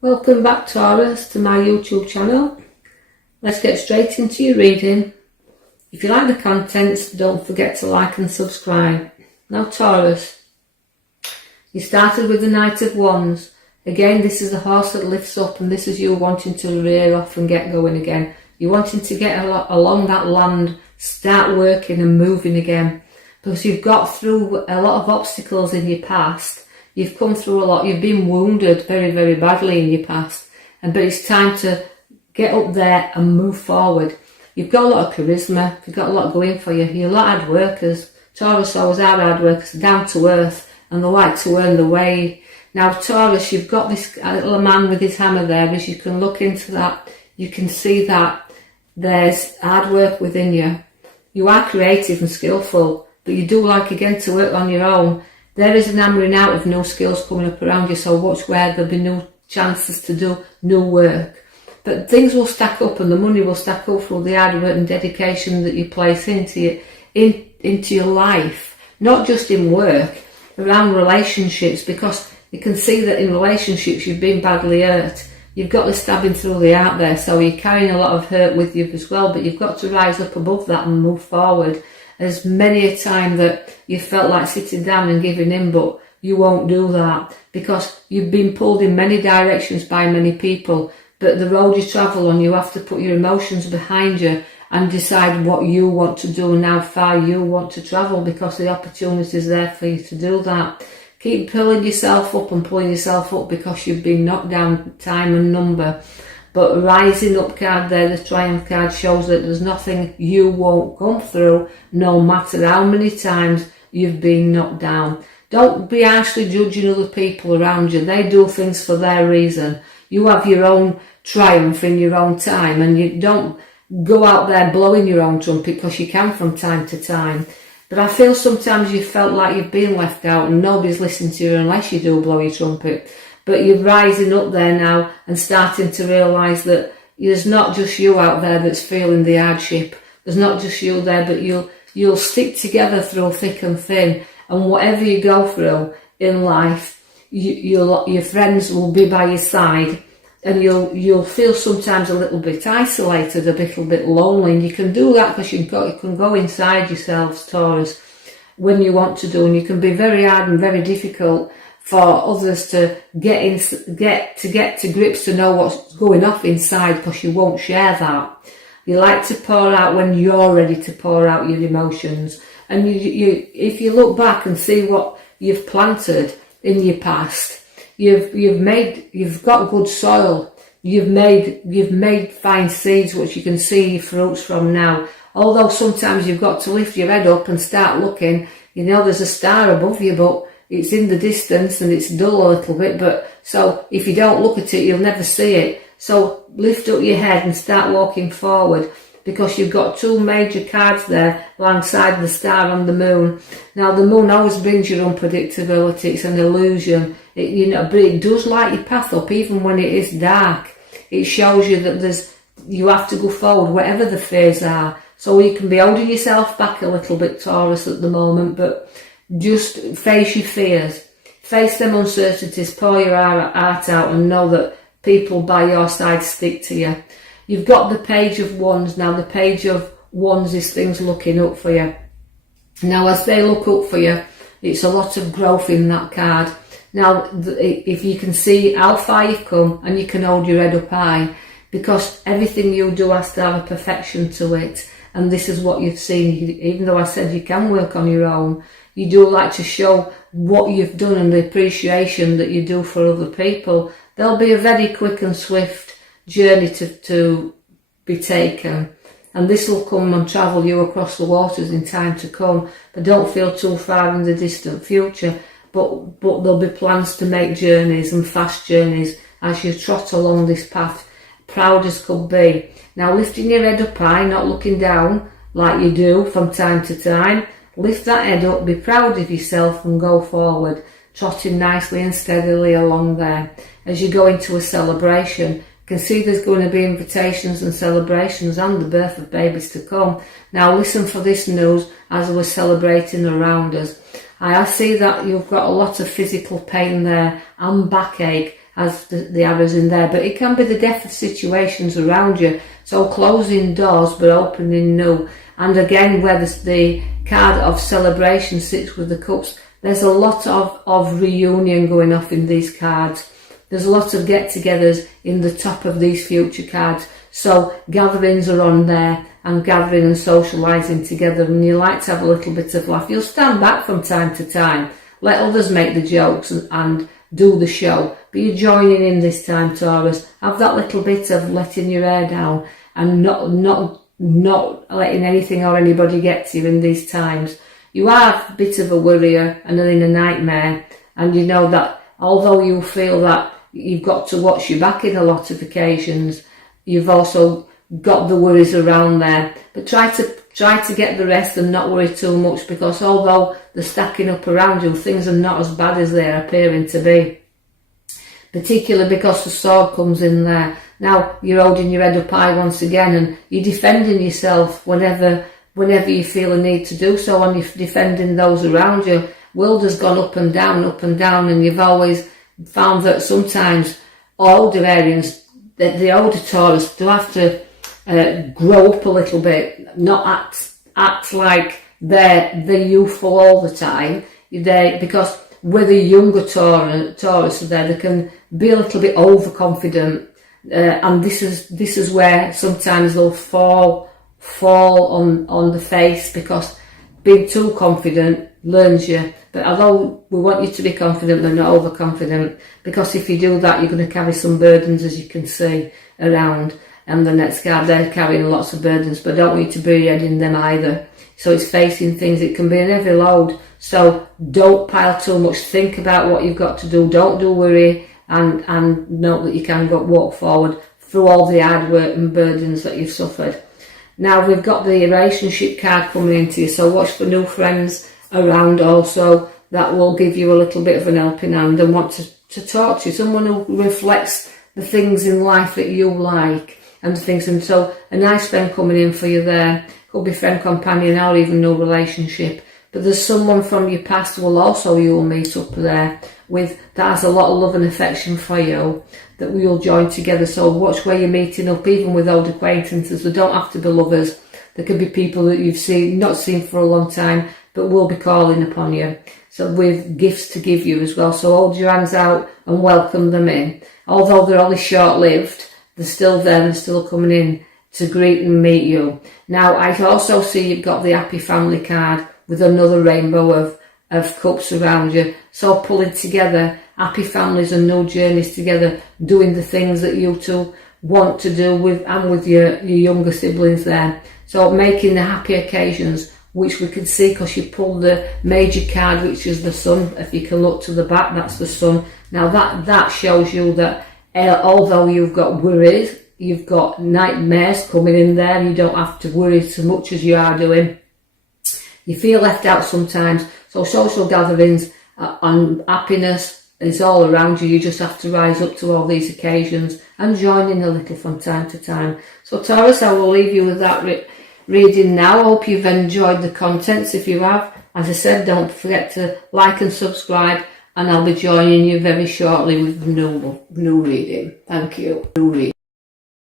Welcome back, Taurus, to my YouTube channel. Let's get straight into your reading. If you like the contents, don't forget to like and subscribe. Now, Taurus, you started with the Knight of Wands. Again, this is the horse that lifts up, and this is you wanting to rear off and get going again. You're wanting to get along that land, start working and moving again. Because you've got through a lot of obstacles in your past. You've come through a lot. You've been wounded very, very badly in your past. But it's time to get up there and move forward. You've got a lot of charisma. You've got a lot going for you. You're a lot of hard workers. Taurus always are hard workers, down to earth, and they like to earn the way. Now, Taurus, you've got this little man with his hammer there. As you can look into that, you can see that there's hard work within you. You are creative and skillful, but you do like, again, to work on your own. There is an hammering out of new skills coming up around you, so watch where there'll be new chances to do new work. But things will stack up, and the money will stack up through the hard work and dedication that you place into your life, not just in work, around relationships, because you can see that in relationships you've been badly hurt. You've got the stabbing through the heart there, so you're carrying a lot of hurt with you as well, but you've got to rise up above that and move forward. There's many a time that you felt like sitting down and giving in, but you won't do that because you've been pulled in many directions by many people. But the road you travel on, you have to put your emotions behind you and decide what you want to do and how far you want to travel, because the opportunity is there for you to do that. Keep pulling yourself up and pulling yourself up, because you've been knocked down time and number. But rising up card there, the Triumph card, shows that there's nothing you won't come through, no matter how many times you've been knocked down. Don't be harshly judging other people around you. They do things for their reason. You have your own triumph in your own time, and you don't go out there blowing your own trumpet, because you can from time to time. But I feel sometimes you felt like you've been left out and nobody's listening to you unless you do blow your trumpet. But you're rising up there now and starting to realise that there's not just you out there that's feeling the hardship. There's not just you there, but you'll stick together through thick and thin. And whatever you go through in life, your friends will be by your side, and you'll feel sometimes a little bit isolated, a little bit lonely. And you can do that because you can go inside yourselves, Taurus, when you want to do, and you can be very hard and very difficult for others to get to grips, to know what's going off inside, because you won't share that. You like to pour out when you're ready to pour out your emotions. And if you look back and see what you've planted in your past, you've got good soil. You've made fine seeds which you can see your fruits from now. Although sometimes you've got to lift your head up and start looking. You know there's a star above you, but it's in the distance and it's dull a little bit, but so if you don't look at it, you'll never see it. So lift up your head and start walking forward, because you've got two major cards there alongside the star and the moon. Now, the moon always brings your unpredictability. It's an illusion, but it does light your path up even when it is dark. It shows you that you have to go forward, whatever the fears are. So you can be holding yourself back a little bit, Taurus, at the moment, but just face your fears, face them uncertainties, pour your heart out, and know that people by your side stick to you. You've got the Page of Wands. Now, the Page of Wands is things looking up for you. Now, as they look up for you, it's a lot of growth in that card. Now, if you can see how far you've come, and you can hold your head up high, because everything you do has to have a perfection to it. And this is what you've seen. Even though I said you can work on your own, you do like to show what you've done and the appreciation that you do for other people. There'll be a very quick and swift journey to be taken, and this will come and travel you across the waters in time to come. But don't feel too far in the distant future, but there'll be plans to make journeys, and fast journeys, as you trot along this path, proud as could be. Now, lifting your head up high, not looking down like you do from time to time. Lift that head up, be proud of yourself, and go forward, trotting nicely and steadily along there. As you go into a celebration, you can see there's going to be invitations and celebrations and the birth of babies to come. Now listen for this news as we're celebrating around us. I see that you've got a lot of physical pain there and backache, has the arrows in there, but it can be the death of situations around you. So closing doors but opening new. And again, where the card of celebration sits with the cups, there's a lot of reunion going off in these cards. There's a lot of get-togethers in the top of these future cards. So gatherings are on there, and gathering and socialising together, and you like to have a little bit of laugh. You'll stand back from time to time, let others make the jokes and do the show, but you're joining in this time, Taurus. Have that little bit of letting your hair down and not letting anything or anybody get to you in these times. You are a bit of a worrier and in a nightmare, and you know that although you feel that you've got to watch your back in a lot of occasions, you've also got the worries around there. But try to get the rest and not worry too much, because although they're stacking up around you, things are not as bad as they're appearing to be. Particularly because the sword comes in there. Now you're holding your head up high once again, and you're defending yourself whenever you feel a need to do so, and you're defending those around you. World has gone up and down, and you've always found that sometimes older Arians, the older Taurus, do have to grow up a little bit, not act like they're youthful all the time. Because with a younger Taurus there, they can be a little bit overconfident, and this is where sometimes they'll fall on the face, because being too confident learns you. But although we want you to be confident, but not overconfident, because if you do that, you're going to carry some burdens, as you can see around. And the next card, they're carrying lots of burdens, but I don't want you to be heading them either. So it's facing things. It can be an heavy load. So don't pile too much. Think about what you've got to do. Don't do worry, and note that you can walk forward through all the hard work and burdens that you've suffered. Now we've got the relationship card coming into you. So watch for new friends around also. That will give you a little bit of an helping hand and want to talk to you. Someone who reflects the things in life that you like. And things, and so a nice friend coming in for you there. Could be friend, companion, or even no relationship. But there's someone from your past you'll meet up there with, that has a lot of love and affection for you, that we'll join together. So watch where you're meeting up, even with old acquaintances. They don't have to be lovers. There could be people that you've not seen for a long time, but will be calling upon you. So with gifts to give you as well. So hold your hands out and welcome them in. Although they're only short-lived, they're still there and still coming in to greet and meet you. Now, I also see you've got the Happy Family card with another rainbow of cups around you. So pulling together happy families and new journeys together, doing the things that you two want to do with your younger siblings there. So making the happy occasions, which we can see because you pulled the major card, which is the sun. If you can look to the back, that's the sun. Now that shows you that although you've got worries, you've got nightmares coming in there, you don't have to worry so much as you are doing. You feel left out sometimes, so social gatherings and happiness is all around you. You just have to rise up to all these occasions and join in a little from time to time. So Taurus, I will leave you with that reading now. I hope you've enjoyed the contents. If you have, as I said, don't forget to like and subscribe, and I'll be joining you very shortly with new reading. Thank you. New reading.